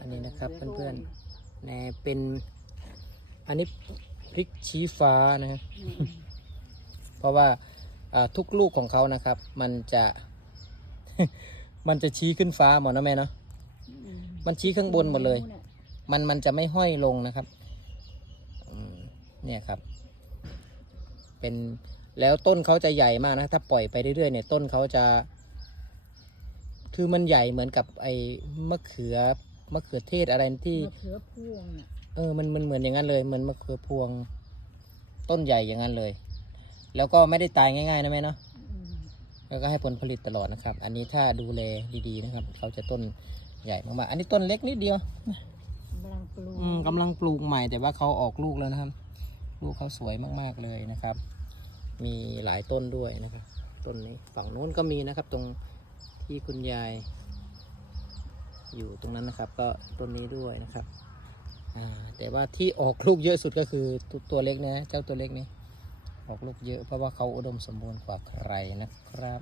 อันนี้นะครับเพื่อนๆในเป็นอันนี้พริกชี้ฟ้านะฮะเพราะว่าอ่าทุกลูกของเขานะครับ มันจะมันจะชี้ขึ้นฟ้าหมดนะแม่เนาะมันชี้ข้างบนหมดเลย มันมันจะไม่ห้อยลงนะครับอืมเนี่ยครับ เป็นแล้วต้นเขาจะใหญ่มากนะ ถ้าปล่อยไปเรื่อยๆเนี่ยต้นเขาจะ คือมันใหญ่เหมือนกับไอ้มะเขือ มะเขือเทศอะไรที่ มะเขือพวงน่ะเออมันมันเหมือนอย่างนั้นเลยเหมือนมะเขือพวง ต้นใหญ่อย่างนั้นเลย แล้วก็ไม่ได้ตายง่ายๆนะแม่เนาะอืมแล้วก็ให้ผลผลิตตลอดนะครับ อันนี้ถ้าดูแลดีๆนะครับ เขาจะต้นใหญ่มากๆอันนี้ต้นเล็กนิดเดียว กำลังปลูกอืมกำลังปลูกใหม่แต่ว่าเขาออกลูกแล้วนะครับ ลูกเขาสวยมากๆเลยนะครับ มีหลายต้นด้วยนะครับ ต้นนี้ฝั่งนู้นก็มีนะครับ ตรงที่คุณยาย อยู่ตรงนั้นนะครับ ก็ต้นนี้ด้วยนะครับแต่ว่าที่ออกลูกเยอะสุดก็คือตัวตัวเล็กนะ เจ้าตัวเล็กนี้ออกลูกเยอะเพราะว่าเขาอุดมสมบูรณ์กว่าใครนะครับ